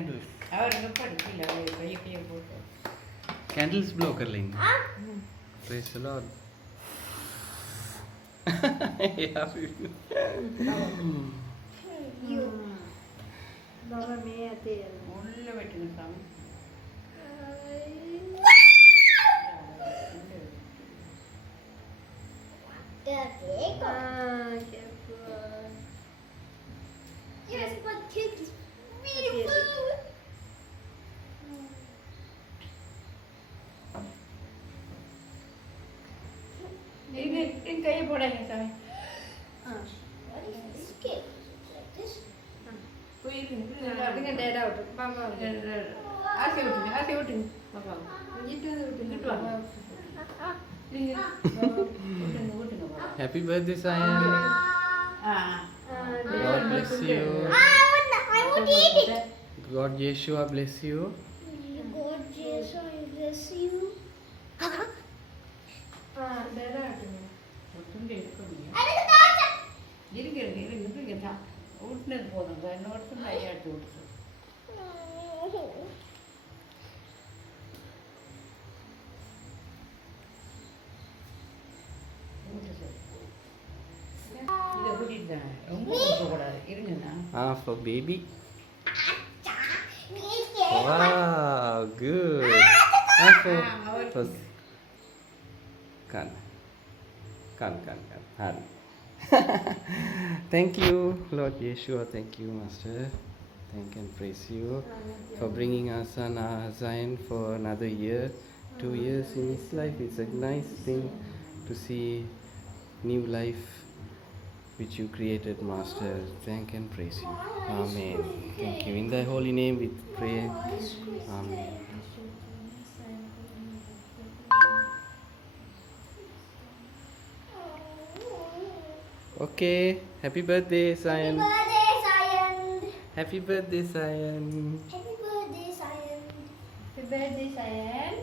candles. Candles blow कर लेंगे. Praise the Lord. Yeah. बाबा मैं आते हैं Yes, but cake is beautiful. What is this cake? Like this? dengan daerah udah bawa Happy birthday, Sayan. God bless you. I want to eat it. God Yeshua bless you. God, yes, I bless you. daerah Ada kata. For baby. Ni cake. Wow, good. For kan. Han. Thank you, Lord Yeshua. Thank you, Master. Thank and praise you for bringing our son Zion for another year, 2 years in his life. It's a nice thing to see new life which you created, Master. Thank and praise you. Amen. Thank you. In thy holy name we pray. Amen. Okay. Happy birthday, Zion. Birthday, Zion. Happy birthday, Zion. Happy birthday, Zion. birthday sayang